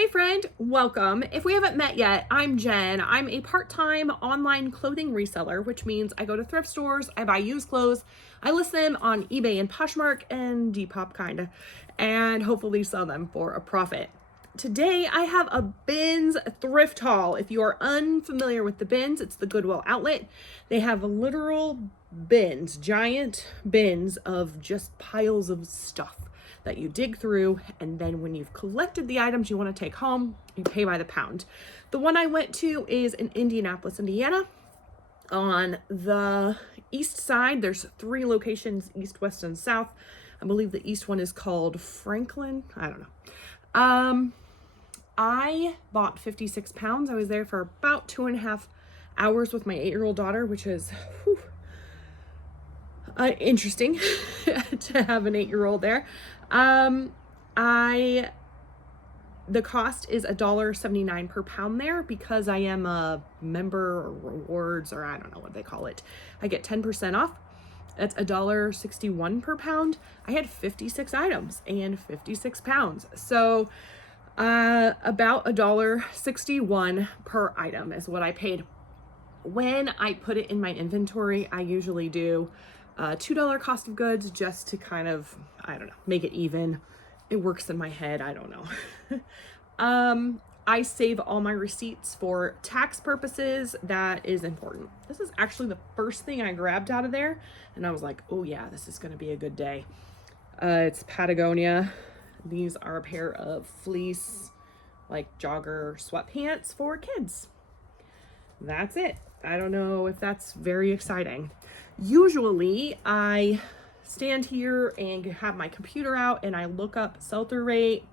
Hey friend, welcome. If we haven't met yet, I'm Jen. I'm a part-time online clothing reseller, which means I go to thrift stores, I buy used clothes, I list them on eBay and Poshmark and Depop kinda, and hopefully sell them for a profit. Today I have a bins thrift haul. If you are unfamiliar with the bins, it's the Goodwill outlet. They have literal bins, giant bins of just piles of stuff that you dig through, and then when you've collected the items you want to take home, you pay by the pound. The one I went to is in Indianapolis, Indiana. On the east side, there's 3 locations, east, west, and south. I believe the east one is called Franklin. I don't know. I bought 56 pounds. I was there for about 2.5 hours with my 8-year-old daughter, which is interesting to have an 8-year-old there. The cost is $1.79 per pound there because I am a member or rewards, or I don't know what they call it. I get 10% off. That's $1.61 per pound. I had 56 items and 56 pounds. So about $1.61 per item is what I paid. When I put it in my inventory, I usually do $2 cost of goods just to kind of, I don't know, make it even. It works in my head. I don't know. I save all my receipts for tax purposes. That is important. This is actually the first thing I grabbed out of there, and I was like, oh yeah, this is going to be a good day. It's Patagonia. These are a pair of fleece, like jogger sweatpants for kids. That's it. I don't know if that's very exciting. Usually I stand here and have my computer out and I look up sell-through rate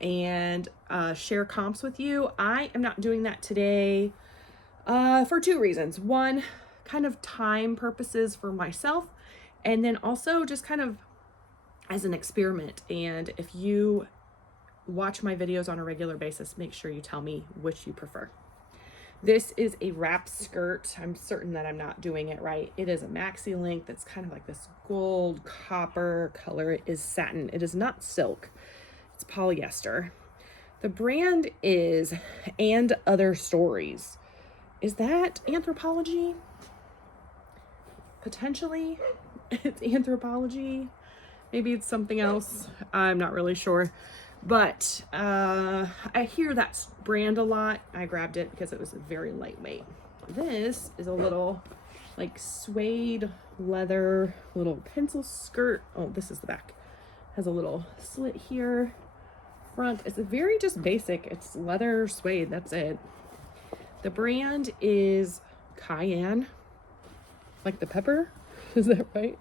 and share comps with you. I am not doing that today for 2 reasons. One, kind of time purposes for myself, and then also just kind of as an experiment. And if you watch my videos on a regular basis, make sure you tell me which you prefer. This is a wrap skirt. I'm certain that I'm not doing it right. It is a maxi length that's kind of like this gold copper color. It is satin. It is not silk. It's polyester. The brand is And Other Stories. Is that Anthropology? Potentially. It's Anthropology. Maybe it's something else. I'm not really sure. But I hear that brand a lot. I grabbed it because it was very lightweight. This is a little like suede leather little pencil skirt. Oh, this is the back. Has a little slit here. Front is very just basic. It's leather suede. That's it. The brand is Cayenne, like the pepper. Is that right?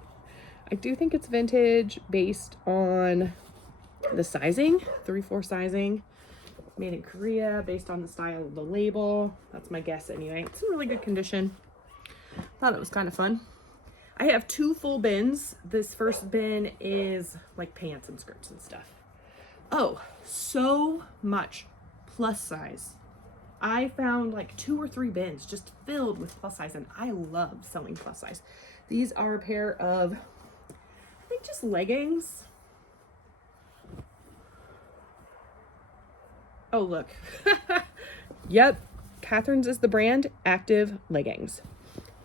I do think it's vintage based on the sizing, 3/4 sizing, made in Korea, based on the style of the label. That's my guess anyway. It's in really good condition. Thought it was kind of fun. I have 2 full bins. This first bin is like pants and skirts and stuff. Oh, so much plus size. I found like 2 or 3 bins just filled with plus size, and I love selling plus size. These are a pair of, I think, just leggings. Oh, look. Yep. Catherine's is the brand. Active leggings.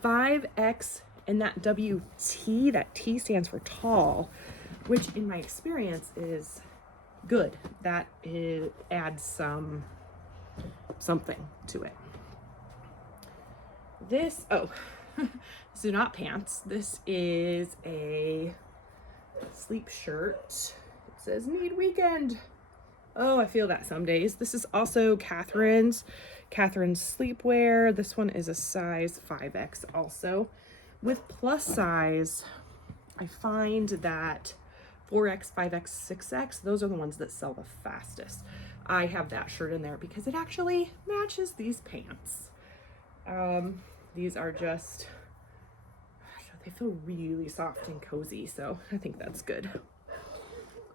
5X, and that WT, that T stands for tall, which in my experience is good. That adds something to it. This, these are not pants. This is a sleep shirt. It says need weekend. Oh, I feel that some days. This is also Catherine's sleepwear. This one is a size 5X also. With plus size, I find that 4X, 5X, 6X, those are the ones that sell the fastest. I have that shirt in there because it actually matches these pants. These are just, they feel really soft and cozy, so I think that's good.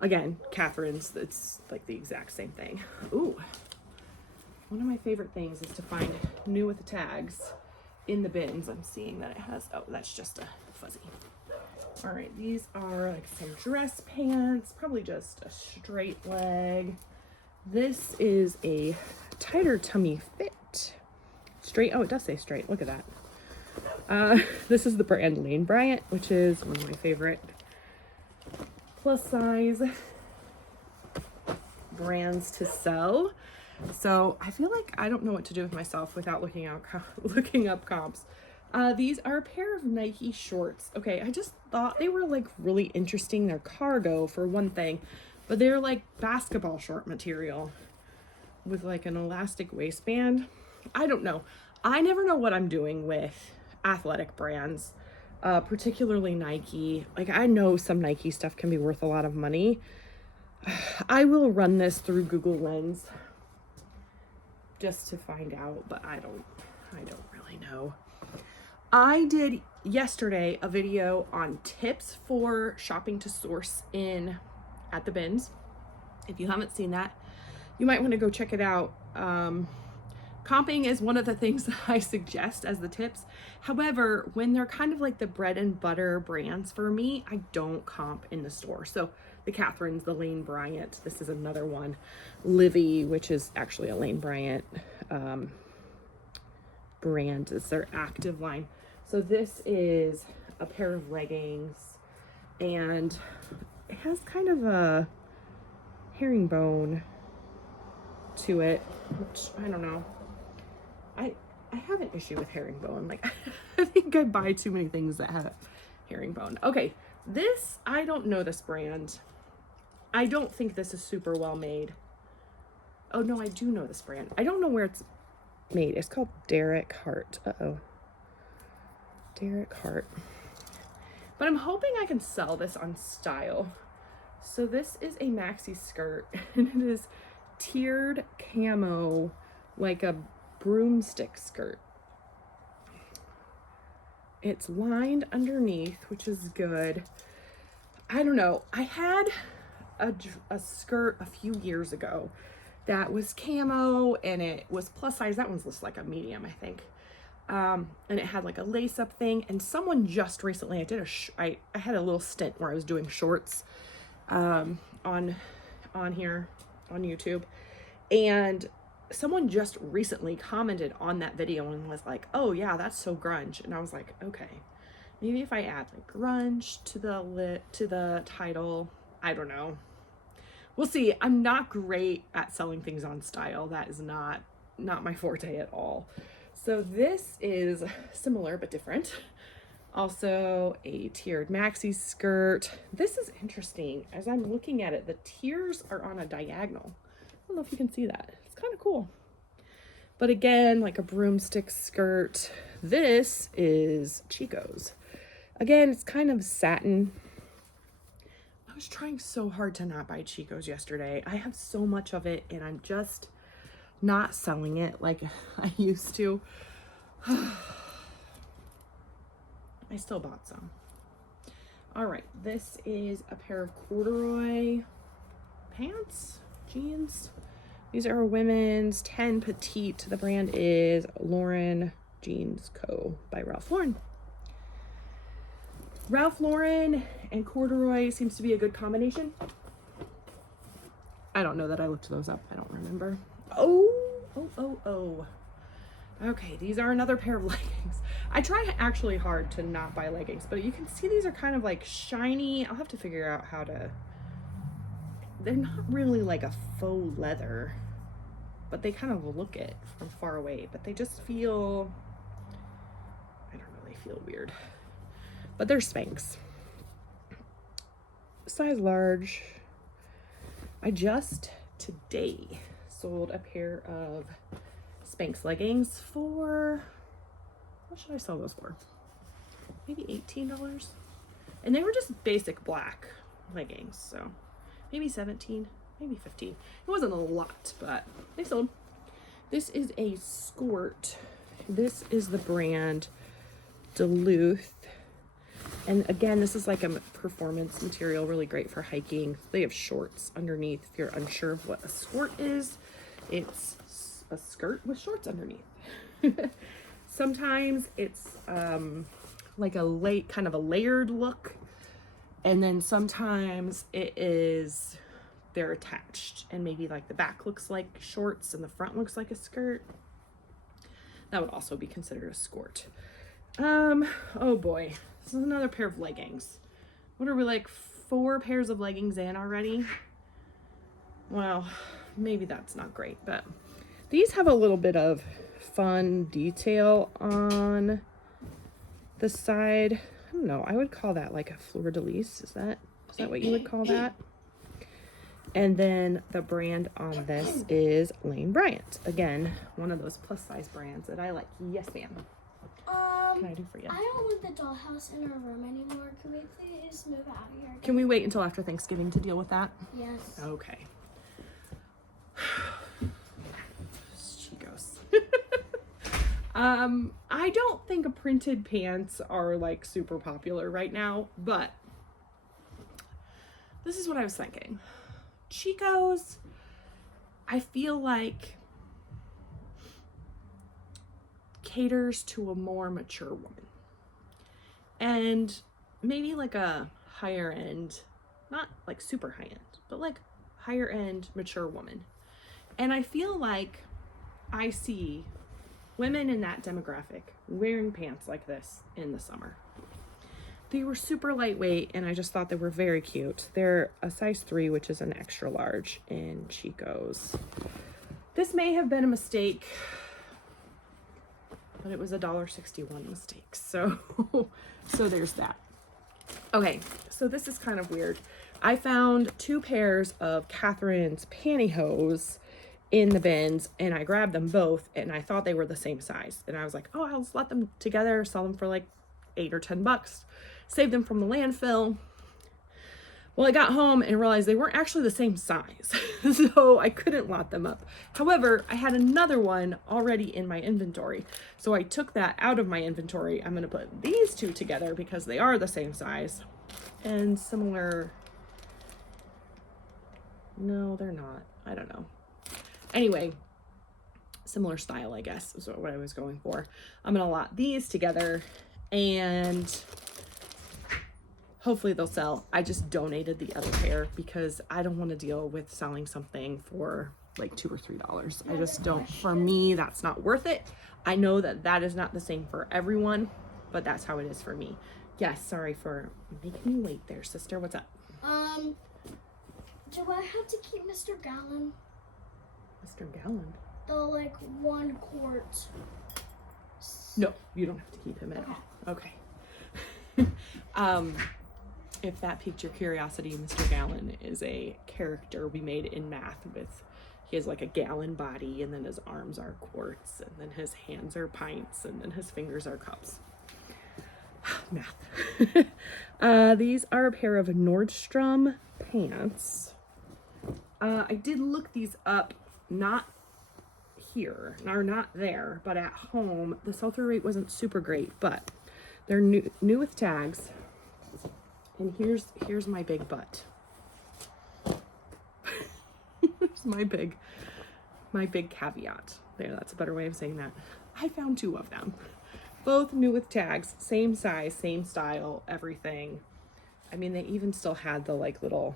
Again, Catherine's, it's like the exact same thing. Ooh, one of my favorite things is to find new with the tags in the bins. I'm seeing that it has, oh, that's just a fuzzy. All right, these are like some dress pants, probably just a straight leg This is a tighter tummy fit. Straight, oh, it does say straight, look at that. This is the brand Lane Bryant, which is one of my favorite plus size brands to sell. So I feel like I don't know what to do with myself without looking up comps. These are a pair of Nike shorts. Okay, I just thought they were like really interesting. They're cargo for one thing, but they're like basketball short material with like an elastic waistband. I don't know. I never know what I'm doing with athletic brands, particularly Nike. Like, I know some Nike stuff can be worth a lot of money. I will run this through Google Lens just to find out, but I don't really know. I did yesterday a video on tips for shopping to source in at the bins. If you haven't seen that, you might want to go check it out. Comping is one of the things that I suggest as the tips. However, when they're kind of like the bread and butter brands for me, I don't comp in the store. So the Catherine's, the Lane Bryant, this is another one. Livy, which is actually a Lane Bryant brand, is their active line. So this is a pair of leggings, and it has kind of a herringbone to it, which I don't know. I have an issue with herringbone. Like, I think I buy too many things that have herringbone. Okay, this, I don't know this brand. I don't think this is super well made. Oh no, I do know this brand. I don't know where it's made. It's called Derek Hart. Derek Hart. But I'm hoping I can sell this on Style. So this is a maxi skirt, and it is tiered camo, like a broomstick skirt. It's lined underneath, which is good. I don't know. I had a skirt a few years ago that was camo, and it was plus size. That one's just like a medium, I think. And it had like a lace up thing, and someone just recently, I had a little stint where I was doing shorts on here on YouTube, and someone just recently commented on that video and was like, oh yeah, that's so grunge. And I was like, okay, maybe if I add like grunge to the title, I don't know. We'll see. I'm not great at selling things on Style. That is not my forte at all. So this is similar but different. Also a tiered maxi skirt. This is interesting. As I'm looking at it, the tiers are on a diagonal. I don't know if you can see that. It's kind of cool. But again, like a broomstick skirt. This is Chico's. Again, it's kind of satin. I was trying so hard to not buy Chico's yesterday. I have so much of it, and I'm just not selling it like I used to. I still bought some. All right, this is a pair of corduroy pants, jeans. These are women's 10 petite. The brand is Lauren Jeans Co. by Ralph Lauren. Ralph Lauren and corduroy seems to be a good combination. I don't know that I looked those up. I don't remember. Oh. Okay, these are another pair of leggings. I try actually hard to not buy leggings, but you can see these are kind of like shiny. I'll have to figure out how to... They're not really like a faux leather, but they kind of look it from far away, but they just feel... I don't know, they feel weird. But they're Spanx. Size large. I just today sold a pair of Spanx leggings for, what should I sell those for? Maybe $18. And they were just basic black leggings, so maybe 17, maybe 15. It wasn't a lot, but they sold. This is a skirt. This is the brand Duluth. And again, this is like a performance material, really great for hiking. They have shorts underneath. If you're unsure of what a skirt is, it's a skirt with shorts underneath. Sometimes it's like a kind of a layered look, and then sometimes it is they're attached and maybe like the back looks like shorts and the front looks like a skirt. That would also be considered a skirt. Oh boy, this is another pair of leggings. What are we, like 4 pairs of leggings in already? Well, maybe that's not great, but these have a little bit of fun detail on the side. I don't know, I would call that like a fleur-de-lis. Is that what you would call that? And then the brand on this is Lane Bryant. Again, one of those plus size brands that I like. Yes, ma'am. What can I do for you? I don't want the dollhouse in our room anymore. Can we please move out of here? Can we wait until after Thanksgiving to deal with that? Yes. Okay. She goes. I don't think printed pants are like super popular right now, but this is what I was thinking. Chico's, I feel like, caters to a more mature woman. And maybe like a higher end, not like super high end, but like higher end mature woman. And I feel like I see women in that demographic wearing pants like this in the summer. They were super lightweight and I just thought they were very cute. They're a size 3, which is an extra large in Chico's. This may have been a mistake, but it was a $1.61 mistake. So there's that. Okay, so this is kind of weird. I found 2 pairs of Catherine's pantyhose in the bins and I grabbed them both and I thought they were the same size. And I was like, oh, I'll just let them together, sell them for like $8 or $10. Save them from the landfill. Well, I got home and realized they weren't actually the same size. So I couldn't lot them up. However, I had another one already in my inventory. So I took that out of my inventory. I'm going to put these 2 together because they are the same size and similar. No, they're not. I don't know. Anyway, similar style, I guess, is what I was going for. I'm going to lot these together and hopefully they'll sell. I just donated the other pair because I don't want to deal with selling something for like $2 or $3. I just don't, for me, that's not worth it. I know that that is not the same for everyone, but that's how it is for me. Yes, sorry for making you wait there, sister. What's up? Do I have to keep Mr. Gallon? Mr. Gallon? The like 1 quart. No, you don't have to keep him at all. Okay. If that piqued your curiosity, Mr. Gallon is a character we made in math with, he has like a gallon body and then his arms are quarts and then his hands are pints and then his fingers are cups. Math. These are a pair of Nordstrom pants. I did look these up, not here, or not there, but at home. The sell-through rate wasn't super great, but they're new with tags. And here's my big butt. Here's my big caveat. There, that's a better way of saying that. I found 2 of them. Both new with tags, same size, same style, everything. I mean, they even still had the like little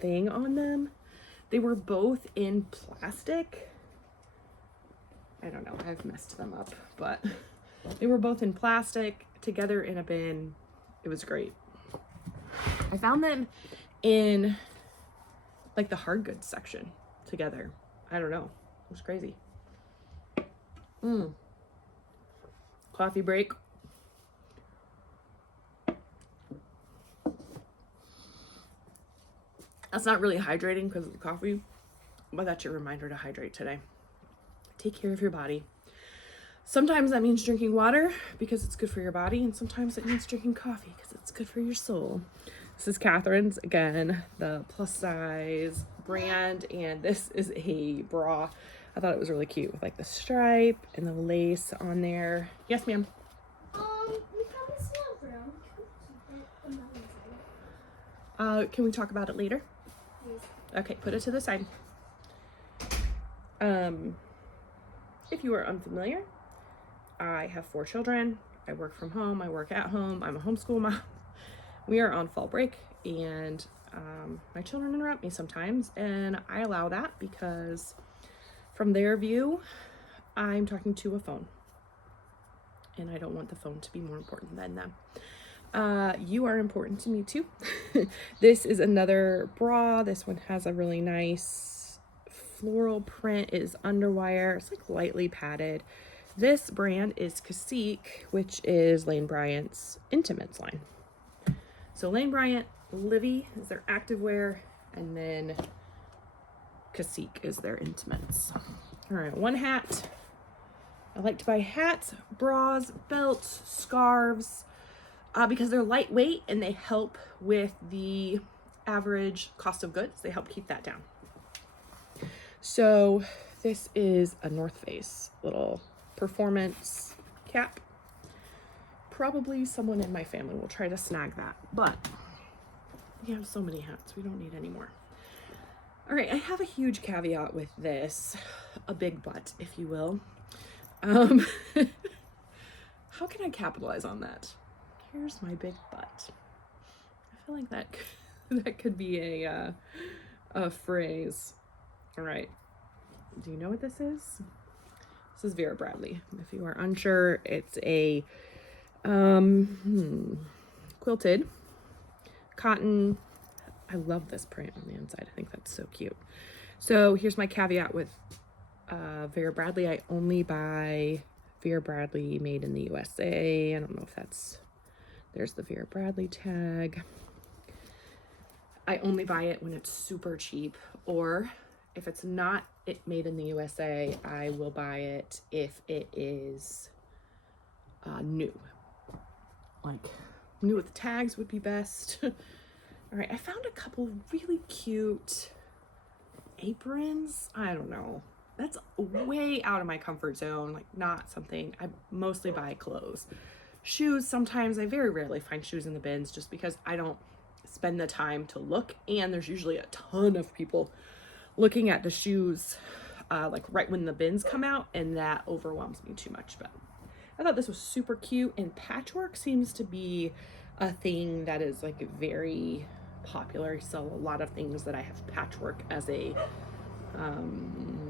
thing on them. They were both in plastic. I don't know, I've messed them up, but they were both in plastic together in a bin. It was great. I found them in like the hard goods section together. I don't know. It was crazy. Coffee break. That's not really hydrating because of the coffee, but that's your reminder to hydrate today. Take care of your body. Sometimes that means drinking water because it's good for your body, and sometimes it means drinking coffee because it's good for your soul. This is Catherine's, again, the plus size brand, and this is a bra. I thought it was really cute with like the stripe and the lace on there. Yes, ma'am. We found this in our room. Can we keep it inside? Can we talk about it later? Please. Okay, put it to the side. If you are unfamiliar, I have 4 children. I work from home. I work at home. I'm a homeschool mom. We are on fall break, and My children interrupt me sometimes, and I allow that because from their view, I'm talking to a phone, and I don't want the phone to be more important than them. You are important to me too. This is another bra. This one has a really nice floral print. It is underwire. It's like lightly padded. This brand is Cacique, which is Lane Bryant's Intimates line. So Lane Bryant, Livy is their activewear, and then Cacique is their Intimates. All right, one hat. I like to buy hats, bras, belts, scarves, because they're lightweight and they help with the average cost of goods. They help keep that down. So this is a North Face little performance cap. Probably someone in my family will try to snag that, but we have so many hats, we don't need any more. All right, I have a huge caveat with this, a big but, if you will. How can I capitalize on that? Here's my big but. I feel like that could be a phrase. All right, do you know what this is? This is Vera Bradley. If you are unsure, it's a quilted cotton. I love this print on the inside. I think that's so cute. So here's my caveat with Vera Bradley. I only buy Vera Bradley made in the USA. I don't know if there's the Vera Bradley tag. I only buy it when it's super cheap, or if it's not made in the USA, I will buy it if it is new. Like new with tags would be best. All right, I found a couple really cute aprons. I don't know. That's way out of my comfort zone. Like not something I mostly buy clothes. Shoes, sometimes I very rarely find shoes in the bins just because I don't spend the time to look, and there's usually a ton of people looking at the shoes like right when the bins come out, and that overwhelms me too much. But I thought this was super cute, and patchwork seems to be a thing that is like very popular. I sell a lot of things that I have patchwork as a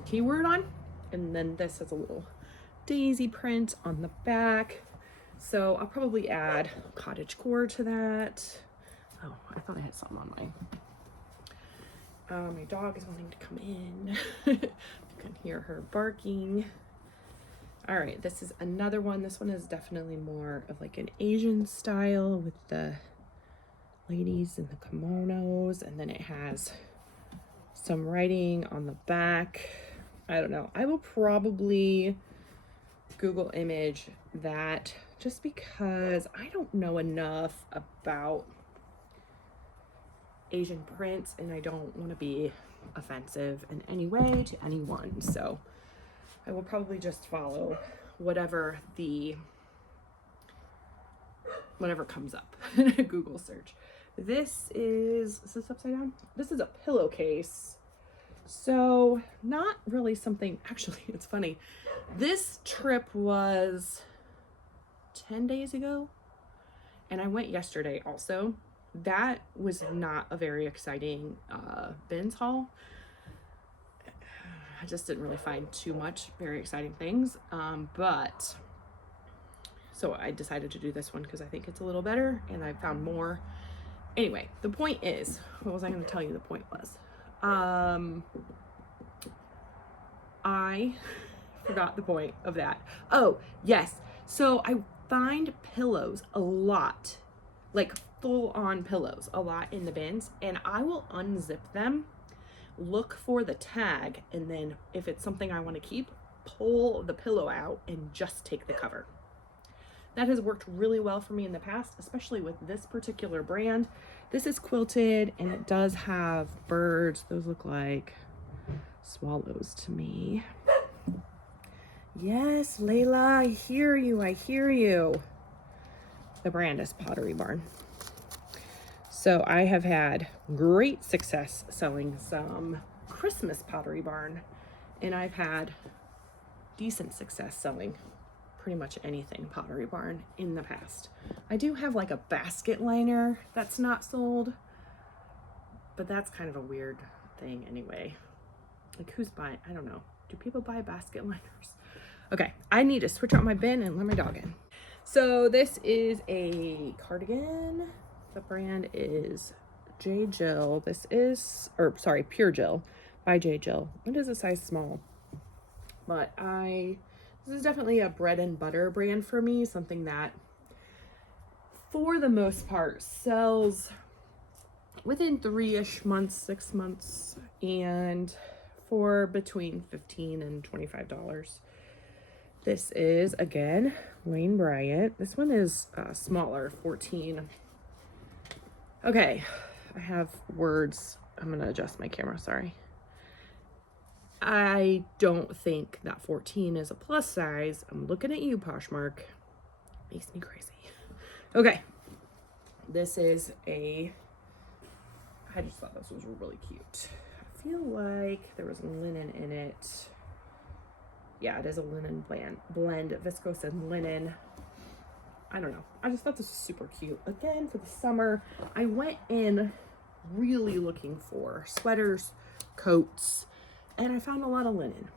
keyword on, and then this has a little daisy print on the back. So I'll probably add cottagecore to that. Oh, I thought I had something on my dog is wanting to come in. You can hear her barking. All right, this is another one. This one is definitely more of like an Asian style with the ladies in the kimonos, and then it has some writing on the back. I don't know. I will probably Google image that just because I don't know enough about Asian prints, and I don't want to be offensive in any way to anyone. So I will probably just follow whatever comes up in a Google search. Is this upside down? This is a pillowcase. So not really something, actually, it's funny. This trip was 10 days ago, and I went yesterday also. That was not a very exciting bins haul. I just didn't really find too much very exciting things. But so I decided to do this one because I think it's a little better, and I found more. Anyway, the point is, what was I going to tell you the point was? I forgot the point of that. Oh, yes. So I find pillows a lot, like full on pillows a lot in the bins, and I will unzip them, look for the tag, and then if it's something I want to keep, pull the pillow out and just take the cover. That has worked really well for me in the past, especially with this particular brand. This is quilted, and it does have birds. Those look like swallows to me. Yes, Layla, I hear you. I hear you. The brand is Pottery Barn. So I have had great success selling some Christmas Pottery Barn, and I've had decent success selling pretty much anything Pottery Barn in the past. I do have like a basket liner that's not sold, but that's kind of a weird thing anyway. Like, who's buying? I don't know. Do people buy basket liners? Okay, I need to switch out my bin and let my dog in. So this is a cardigan. The brand is J. Jill. This is, or sorry, Pure Jill by J. Jill. It is a size small, but this is definitely a bread and butter brand for me. Something that, for the most part, sells within 3-ish months, 6 months, and for between $15 and $25. This is, again, Lane Bryant. This one is smaller, 14. Okay, I have words. I'm gonna adjust my camera, sorry. I don't think that 14 is a plus size. I'm looking at you, Poshmark. Makes me crazy. Okay, this is I just thought this was really cute. I feel like there was linen in it. Yeah, it is a linen blend, viscose and linen. I don't know. I just thought this was super cute. Again, for the summer, I went in really looking for sweaters, coats, and I found a lot of linen.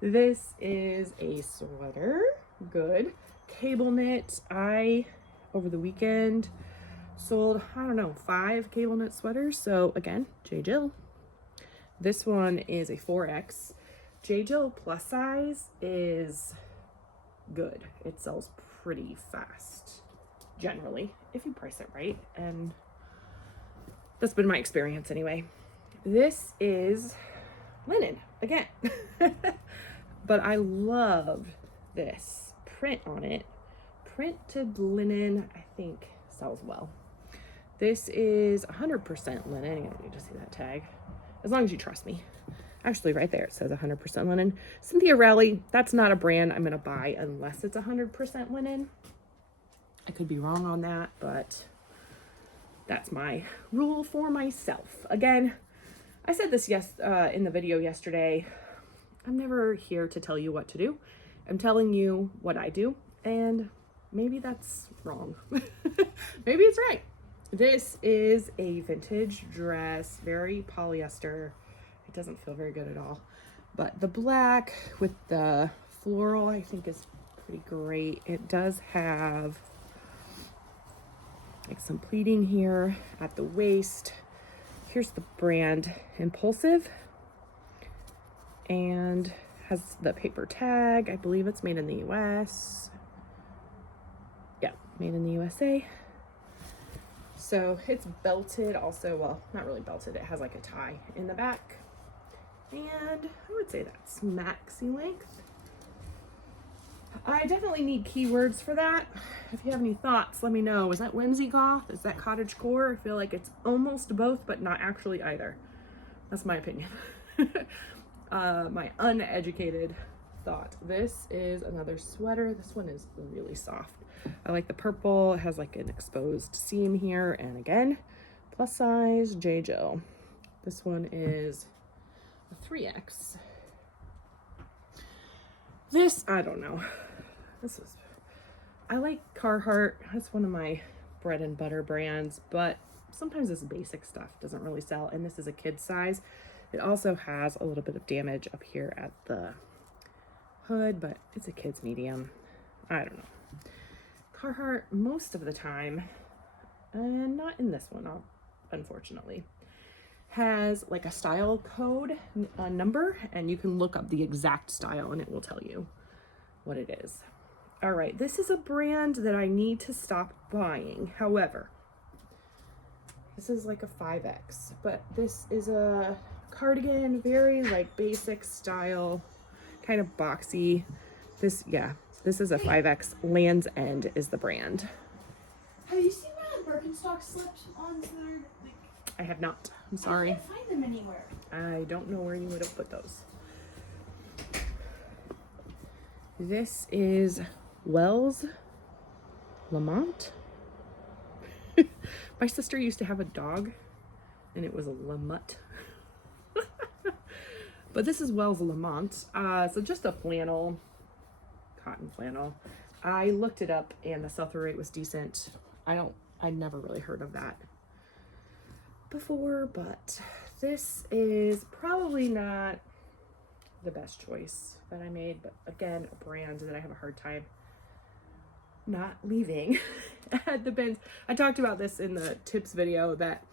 This is a sweater. Good. Cable knit. Over the weekend, sold, I don't know, 5 cable knit sweaters. So again, J. Jill. This one is a 4X. J. Jill plus size is good. It sells pretty fast, generally, if you price it right. And that's been my experience anyway. This is linen, again. But I love this print on it. Printed linen, I think, sells well. This is 100% linen. You don't need to see that tag, as long as you trust me. Actually, right there, it says 100% linen. Cynthia Rowley, that's not a brand I'm gonna buy unless it's 100% linen. I could be wrong on that, but that's my rule for myself. Again, I said this in the video yesterday. I'm never here to tell you what to do. I'm telling you what I do, and maybe that's wrong. Maybe it's right. This is a vintage dress, very polyester. It doesn't feel very good at all. But the black with the floral, I think, is pretty great. It does have like some pleating here at the waist. Here's the brand, Impulsive, and has the paper tag. I believe it's made in the US. Yeah, made in the USA. So it's belted also. Well, not really belted. It has like a tie in the back. And I would say that's maxi length. I definitely need keywords for that. If you have any thoughts, let me know. Is that whimsy goth? Is that cottagecore? I feel like it's almost both, but not actually either. That's my opinion. My uneducated thought. This is another sweater. This one is really soft. I like the purple. It has like an exposed seam here. And again, plus size J. Jill. This one is a 3X. This, I don't know. I like Carhartt. That's one of my bread and butter brands, but sometimes this basic stuff doesn't really sell. And this is a kid's size. It also has a little bit of damage up here at the hood, but it's a kid's medium. I don't know. Carhartt, most of the time, and not in this one, unfortunately, has like a style code number, and you can look up the exact style and it will tell you what it is. All right, this is a brand that I need to stop buying. However, this is like a 5X, but this is a cardigan, very like basic style, kind of boxy. This is a 5X. Land's End is the brand. Have you seen my Birkenstock slipped on there? I have not. I'm sorry. I can't find them anywhere. I don't know where you would have put those. This is Wells Lamont. My sister used to have a dog, and it was a Lamont. But this is Wells Lamont. So just a flannel, cotton flannel. I looked it up, and the sell-through rate was decent. I'd never really heard of that before, but this is probably not the best choice that I made. But again, a brand that I have a hard time not leaving at the bins. I talked about this in the tips video that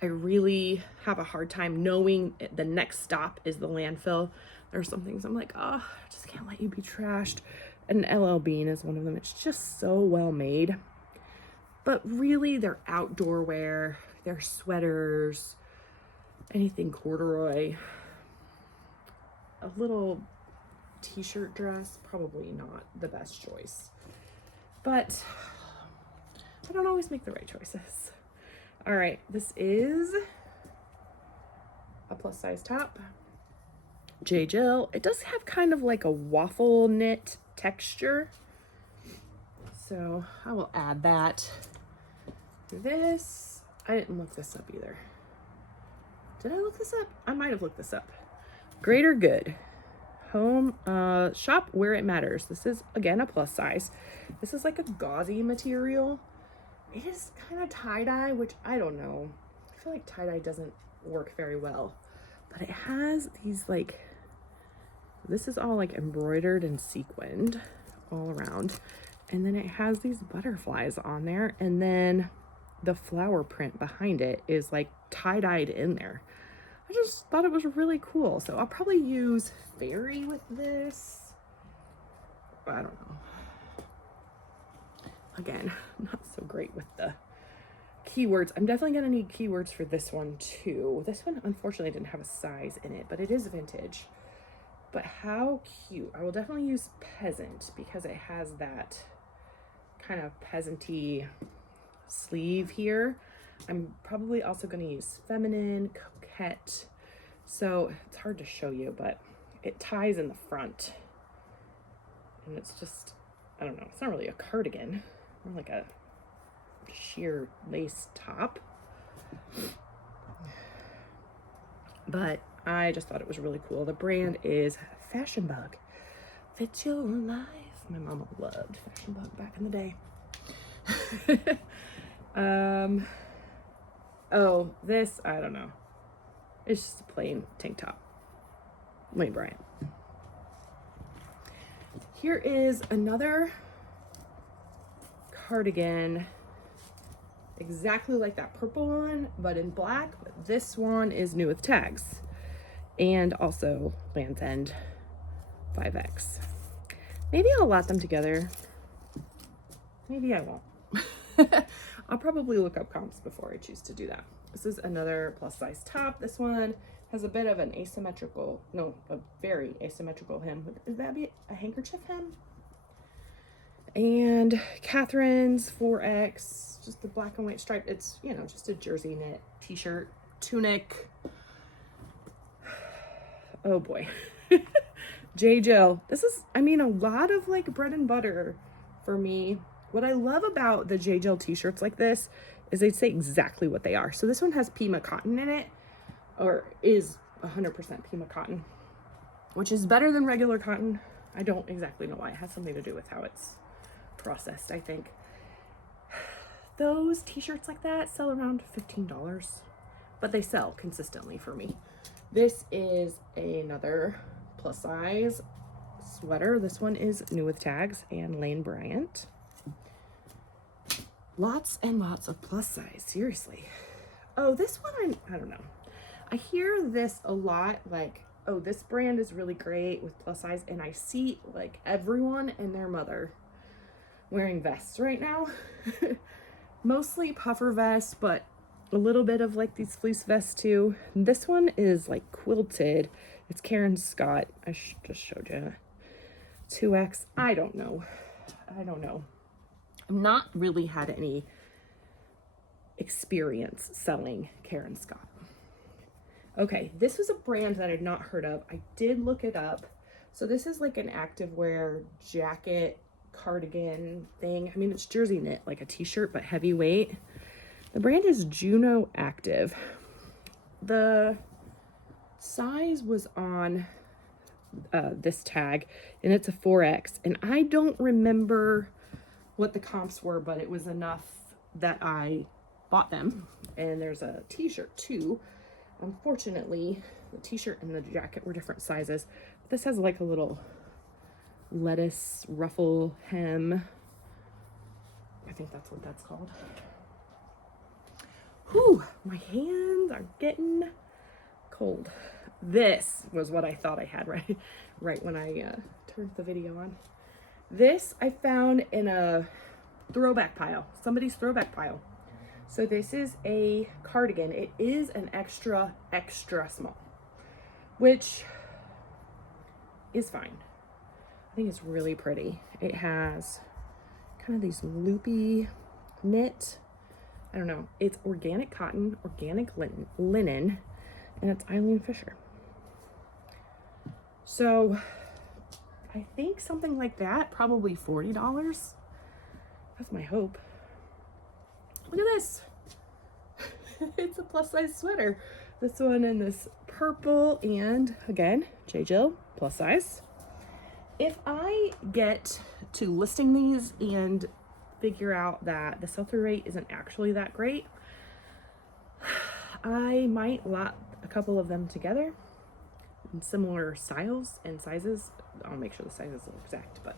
I really have a hard time knowing the next stop is the landfill. There's some things I'm like, oh, I just can't let you be trashed. And LL Bean is one of them. It's just so well made. But really, they're outdoor wear, they're sweaters, anything corduroy. A little t-shirt dress, probably not the best choice. But I don't always make the right choices. All right, this is a plus size top. J. Jill. It does have kind of like a waffle knit texture. So I will add that. This, I didn't look this up either. Did I look this up? I might have looked this up. Greater Good. Home, shop where it matters. This is, again, a plus size. This is like a gauzy material. It is kind of tie-dye, which I don't know. I feel like tie-dye doesn't work very well. But it has these like, this is all like embroidered and sequined all around. And then it has these butterflies on there. And then the flower print behind it is like tie-dyed in there. I just thought it was really cool. So I'll probably use fairy with this. I don't know. Again, not so great with the keywords. I'm definitely gonna need keywords for this one too. This one unfortunately didn't have a size in it, but it is vintage. But how cute. I will definitely use peasant because it has that kind of peasanty sleeve here. I'm probably also going to use feminine, coquette. So it's hard to show you, but it ties in the front. And it's just, I don't know, it's not really a cardigan, more like a sheer lace top. But I just thought it was really cool. The brand is Fashion Bug. Fit your life. My mama loved Fashion Bug back in the day. Oh, this, I don't know. It's just a plain tank top. Lane Bryant. Here is another cardigan. Exactly like that purple one, but in black. But this one is new with tags. And also Land's End 5X. Maybe I'll lot them together. Maybe I won't. I'll probably look up comps before I choose to do that. This is another plus size top. This one has a bit of an asymmetrical, no, a very asymmetrical hem. Is that be a handkerchief hem? And Catherine's 4X, just the black and white stripe. It's, you know, just a jersey knit t-shirt, tunic. Oh boy. J. Jill. This is, I mean, a lot of like bread and butter for me. What I love about the J. Jill t-shirts like this is they say exactly what they are. So this one has Pima cotton in it, or is 100% Pima cotton, which is better than regular cotton. I don't exactly know why. It has something to do with how it's processed, I think. Those t-shirts like that sell around $15, but they sell consistently for me. This is another plus size sweater. This one is new with tags and Lane Bryant. Lots and lots of plus size, seriously. Oh, this one, I don't know. I hear this a lot, like, oh, this brand is really great with plus size, and I see like everyone and their mother wearing vests right now. Mostly puffer vests, but a little bit of like these fleece vests too. This one is like quilted. It's Karen Scott. I just showed you. 2X. I don't know. I've not really had any experience selling Karen Scott. Okay, this was a brand that I'd not heard of. I did look it up. So this is like an activewear jacket cardigan thing. I mean, it's jersey knit, like a t-shirt, but heavyweight. The brand is Juno Active. The size was on this tag, and it's a 4X. And I don't remember what the comps were, but it was enough that I bought them. And there's a t-shirt too. Unfortunately, the t-shirt and the jacket were different sizes. This has like a little lettuce ruffle hem. I think that's what that's called. Whew, my hands are getting cold. This was what I thought I had right when I turned the video on. This I found in a throwback pile, somebody's throwback pile. So this is a cardigan. It is an extra small, which is fine. I think it's really pretty. It has kind of these loopy knit. I don't know. It's organic cotton, organic linen, and it's Eileen Fisher. So I think something like that, probably $40. That's my hope. Look at this. It's a plus size sweater. This one in this purple, and again, J. Jill, plus size. If I get to listing these and figure out that the sell-through rate isn't actually that great, I might lot a couple of them together in similar styles and sizes. I'll make sure the sizes are exact, but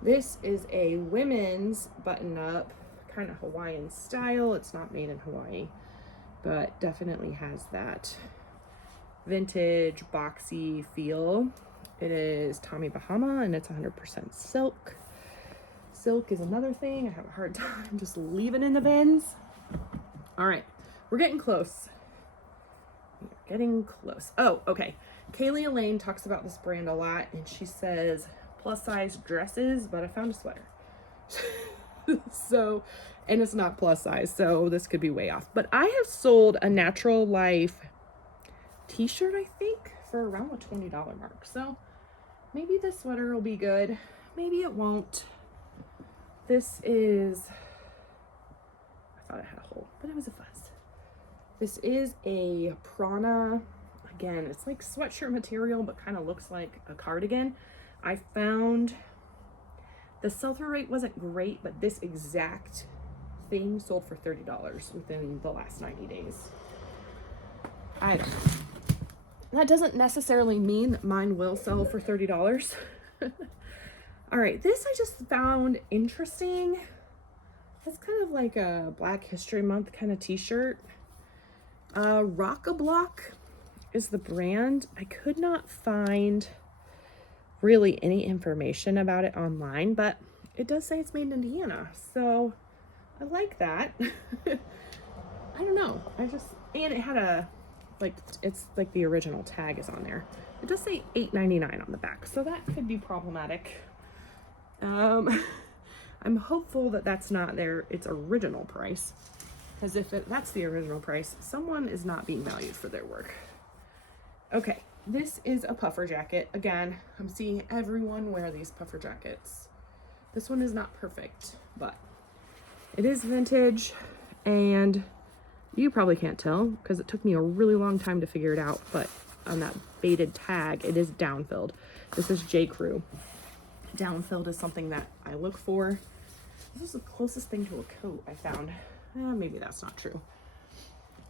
this is a women's button-up, kind of Hawaiian style. It's not made in Hawaii, but definitely has that vintage boxy feel. It is Tommy Bahama, and it's 100% silk. Silk is another thing I have a hard time just leaving in the bins. All right, we're getting close. We're getting close. Oh, okay. Kaylee Elaine talks about this brand a lot, and she says plus size dresses, but I found a sweater. So, and it's not plus size, so this could be way off. But I have sold a Natural Life t-shirt, I think, for around the $20 mark. So maybe this sweater will be good. Maybe it won't. This is, I thought it had a hole, but it was a fuzz. This is a Prana. Again, it's like sweatshirt material, but kind of looks like a cardigan. I found the sell-through rate wasn't great, but this exact thing sold for $30 within the last 90 days. I don't know. That doesn't necessarily mean that mine will sell for $30. All right, this I just found interesting. It's kind of like a Black History Month kind of t-shirt. Rock-a-Block is the brand. I could not find really any information about it online, but it does say it's made in Indiana, so I like that. I don't know, and it had a, like, it's like the original tag is on there. It does say $8.99 on the back, so that could be problematic. I'm hopeful that that's not its original price, because if that's the original price, someone is not being valued for their work. Okay, this is a puffer jacket. Again, I'm seeing everyone wear these puffer jackets. This one is not perfect, but it is vintage, and you probably can't tell because it took me a really long time to figure it out, but on that faded tag, it is down-filled. This is J. Crew. Down-filled is something that I look for. This is the closest thing to a coat I found. Maybe that's not true.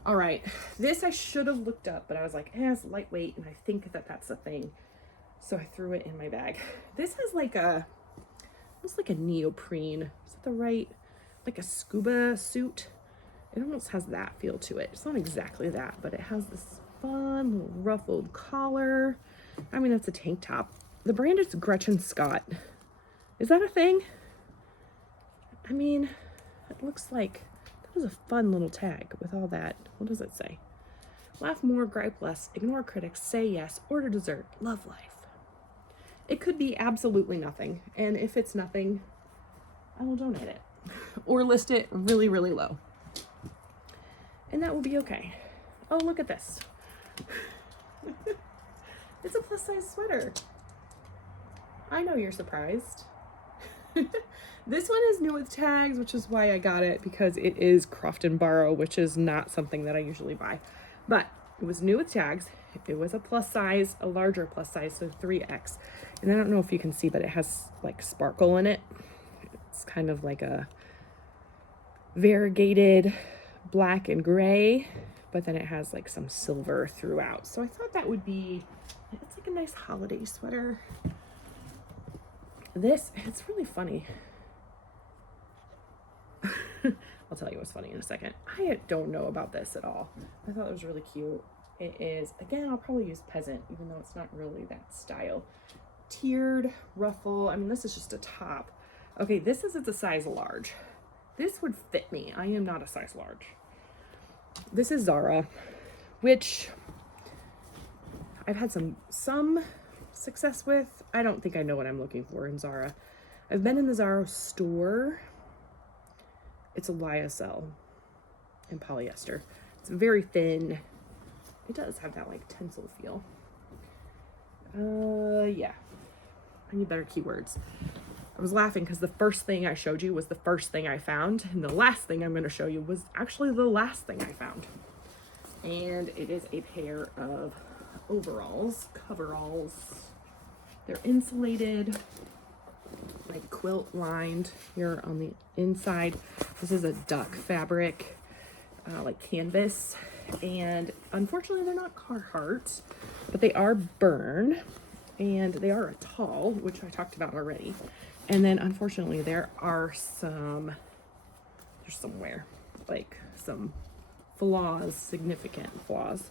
All right, this I should have looked up, but I was like, it's lightweight, and I think that that's the thing. So I threw it in my bag. This has like almost like a neoprene. Is that the right, like a scuba suit? It almost has that feel to it. It's not exactly that, but it has this fun little ruffled collar. I mean, it's a tank top. The brand is Gretchen Scott. Is that a thing? I mean, it looks like that was a fun little tag with all that. What does it say? Laugh more, gripe less, ignore critics, say yes, order dessert, love life. It could be absolutely nothing. And if it's nothing, I will donate it or list it really, really low. And that will be okay. Oh, look at this. It's a plus size sweater. I know you're surprised. This one is new with tags, which is why I got it, because it is Croft & Barrow, which is not something that I usually buy. But it was new with tags. It was a plus size, a larger plus size, so 3X. And I don't know if you can see, but it has like sparkle in it. It's kind of like a variegated black and gray, but then it has like some silver throughout. So I thought that would be, it's like a nice holiday sweater. This, it's really funny. I'll tell you what's funny in a second. I don't know about this at all. I thought it was really cute. It is, again, I'll probably use peasant, even though it's not really that style. Tiered ruffle. I mean, this is just a top. Okay, this is at the size large. This would fit me. I am not a size large. This is Zara, which I've had some success with. I don't think I know what I'm looking for in Zara. I've been in the Zara store. It's a YSL in polyester. It's very thin. It does have that like tinsel feel. Yeah. I need better keywords. I was laughing because the first thing I showed you was the first thing I found, and the last thing I'm going to show you was actually the last thing I found. And it is a pair of overalls, coveralls. They're insulated, like quilt lined here on the inside. This is a duck fabric, like canvas. And unfortunately they're not Carhartt, but they are Burn, and they are a tall, which I talked about already. And then unfortunately there are some, there's somewhere like some flaws, significant flaws.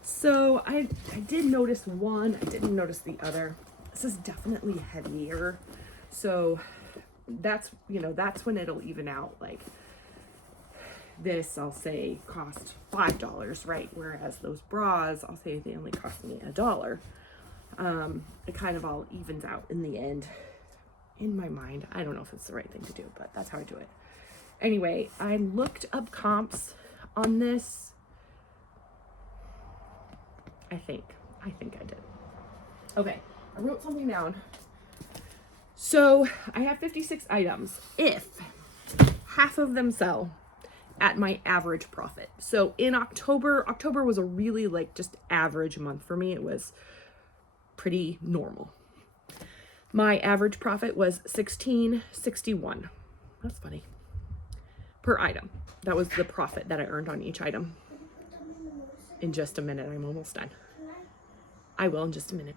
So I did notice one, I didn't notice the other. This is definitely heavier. So that's, you know, that's when it'll even out. Like this, I'll say cost $5, right? Whereas those bras, I'll say they only cost me $1. It kind of all evens out in the end. In my mind, I don't know if it's the right thing to do, but that's how I do it. Anyway, I looked up comps on this. I think I did. Okay, I wrote something down. So I have 56 items. If half of them sell at my average profit. So in October was a really like just average month for me. It was pretty normal. My average profit was $16.61. That's funny. Per item. That was the profit that I earned on each item. In just a minute, I'm almost done. I will in just a minute.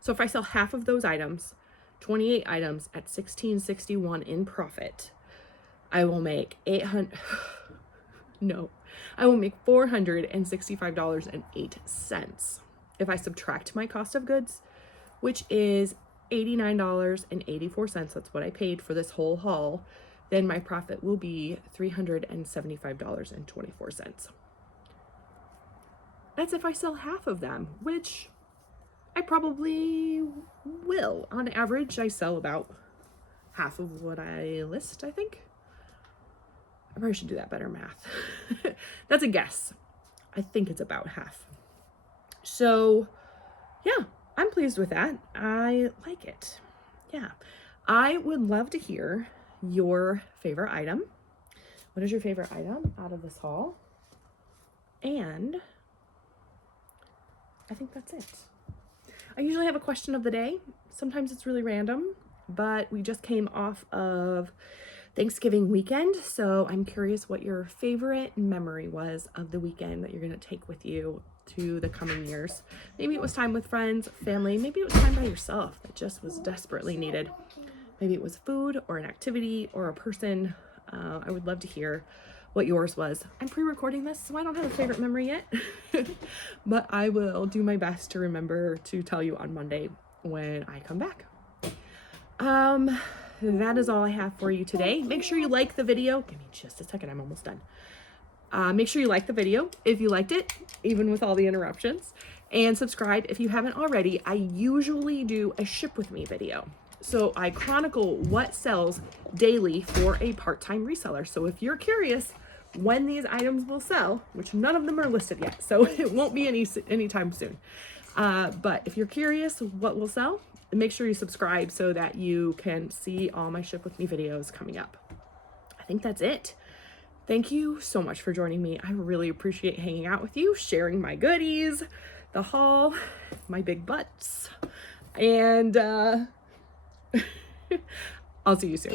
So if I sell half of those items, 28 items at $16.61 in profit, I will make $465.08. If I subtract my cost of goods, which is $89.84, that's what I paid for this whole haul, then my profit will be $375.24. That's if I sell half of them, which I probably will. On average, I sell about half of what I list, I think. I probably should do that better math. That's a guess. I think it's about half. So, yeah, I'm pleased with that. I like it. Yeah. I would love to hear your favorite item. What is your favorite item out of this haul? And I think that's it. I usually have a question of the day. Sometimes it's really random, but we just came off of Thanksgiving weekend, so I'm curious what your favorite memory was of the weekend that you're going to take with you to the coming years. Maybe it was time with friends, family, maybe it was time by yourself that just was desperately needed. Maybe it was food or an activity or a person. I would love to hear what yours was. I'm pre-recording this, so I don't have a favorite memory yet, but I will do my best to remember to tell you on Monday when I come back. That is all I have for you today. Make sure you like the video. Give me just a second, I'm almost done. Make sure you like the video if you liked it, even with all the interruptions, and subscribe if you haven't already. I usually do a ship with me video. So I chronicle what sells daily for a part-time reseller. So if you're curious when these items will sell, which none of them are listed yet, so it won't be anytime soon. But if you're curious what will sell, make sure you subscribe so that you can see all my ship with me videos coming up. I think that's it. Thank you so much for joining me. I really appreciate hanging out with you, sharing my goodies, the haul, my big butts, and I'll see you soon.